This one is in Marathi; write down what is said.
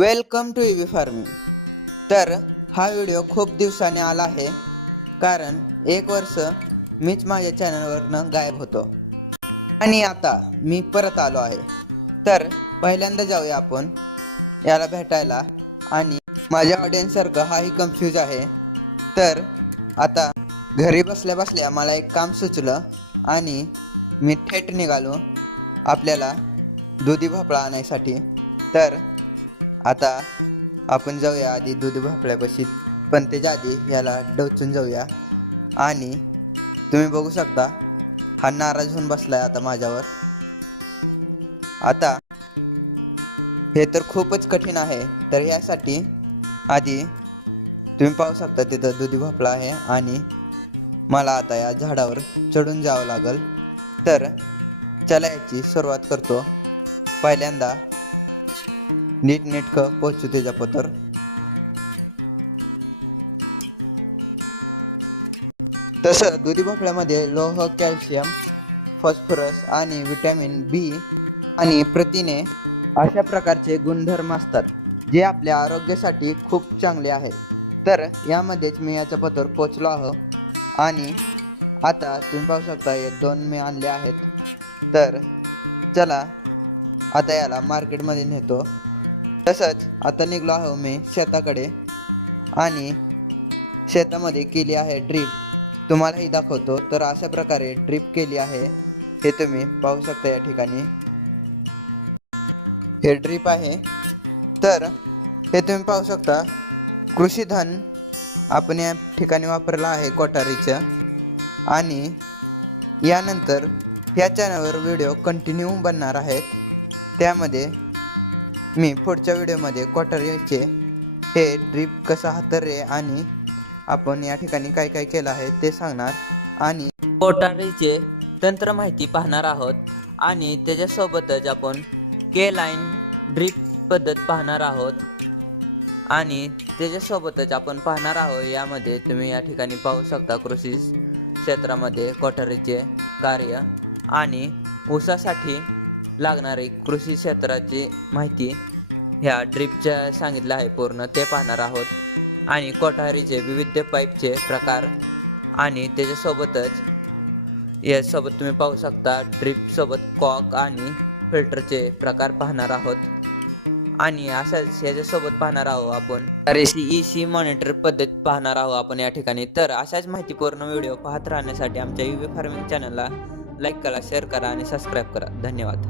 Welcome to EV farming. तर हा व्हिडिओ खूप दिवसांनी आला आहे, कारण 1 वर्ष मीच माझ्या चॅनलवरनं गायब होतो आणि आता मी परत आलो आहे. तर पहिल्यांदा जाऊया आपण याला भेटायला. आणि माझ्या ऑडियन्ससारखं हाही कन्फ्यूज आहे. तर आता घरी बसल्या बसल्या मला एक काम सुचलं आणि मी थेट निघालो आपल्याला दुधी भोपळा आणायसाठी. तर आता आपण जाऊया आधी दुधी भोपळ्यापाशी, पण त्याच्या आधी याला डोचून जाऊया. आणि तुम्ही बघू शकता हा नाराज होऊन बसलाय आता माझ्यावर. आता हे तर खूपच कठीण आहे. तर यासाठी आधी तुम्ही पाहू शकता तिथं दुधी भोपळा आहे आणि मला आता या झाडावर चढून जावं लागेल. तर चला याची सुरुवात करतो. पहिल्यांदा नीटनेटकं पोचू त्याच्या पतर. तसं दुधी भोपळ्यामध्ये लोह, कॅल्शियम, फॉस्फरस आणि विटॅमिन बी आणि प्रथिने अशा प्रकारचे गुणधर्म असतात, जे आपल्या आरोग्यासाठी खूप चांगले आहेत. तर यामध्येच मी याचं पत्र पोचलो आहो. आणि आता तुम्ही पाहू शकता हे 2 मी आणले आहेत. तर चला आता याला मार्केटमध्ये नेतो. तसंच आता निघलो आहो मी शेताकडे आणि शेतामध्ये केली आहे ड्रीप. तुम्हालाही दाखवतो. तर अशा प्रकारे ड्रीप केली आहे, हे तुम्ही पाहू शकता. या ठिकाणी हे ड्रीप आहे. तर हे तुम्ही पाहू शकता कृषीधन आपण या ठिकाणी वापरलं आहे कोठारीचं. आणि यानंतर या चॅनलवर व्हिडिओ कंटिन्यू बनणार आहेत. त्यामध्ये मी पुढच्या व्हिडिओमध्ये कोठारीचे हे ड्रीप कसं हाताळले आणि आपण या ठिकाणी काय काय केलं आहे ते सांगणार. आणि कोठारीचे तंत्र माहिती पाहणार आहोत. आणि त्याच्यासोबतच आपण के लाईन ड्रीप पद्धत पाहणार आहोत. आणि त्याच्यासोबतच आपण पाहणार आहोत यामध्ये तुम्ही या ठिकाणी पाहू शकता कृषी क्षेत्रामध्ये कोठारीचे कार्य आणि ऊसासाठी लागणारी कृषी क्षेत्राची माहिती ह्या ड्रीपच्या सांगितलं आहे पूर्ण, ते पाहणार आहोत. आणि कोठारीचे विविध पाईपचे प्रकार आणि त्याच्यासोबतच यासोबत तुम्ही पाहू शकता ड्रीपसोबत कॉक आणि फिल्टरचे प्रकार पाहणार आहोत. आणि अशाच याच्यासोबत पाहणार आहोत आपण RAC मॉनिटर पद्धत पाहणार आहोत आपण या ठिकाणी. तर अशाच माहितीपूर्ण व्हिडिओ पाहत राहण्यासाठी आमच्या ईव्ही फार्मिंग चॅनलला लाईक करा, शेअर करा आणि सबस्क्राईब करा. धन्यवाद.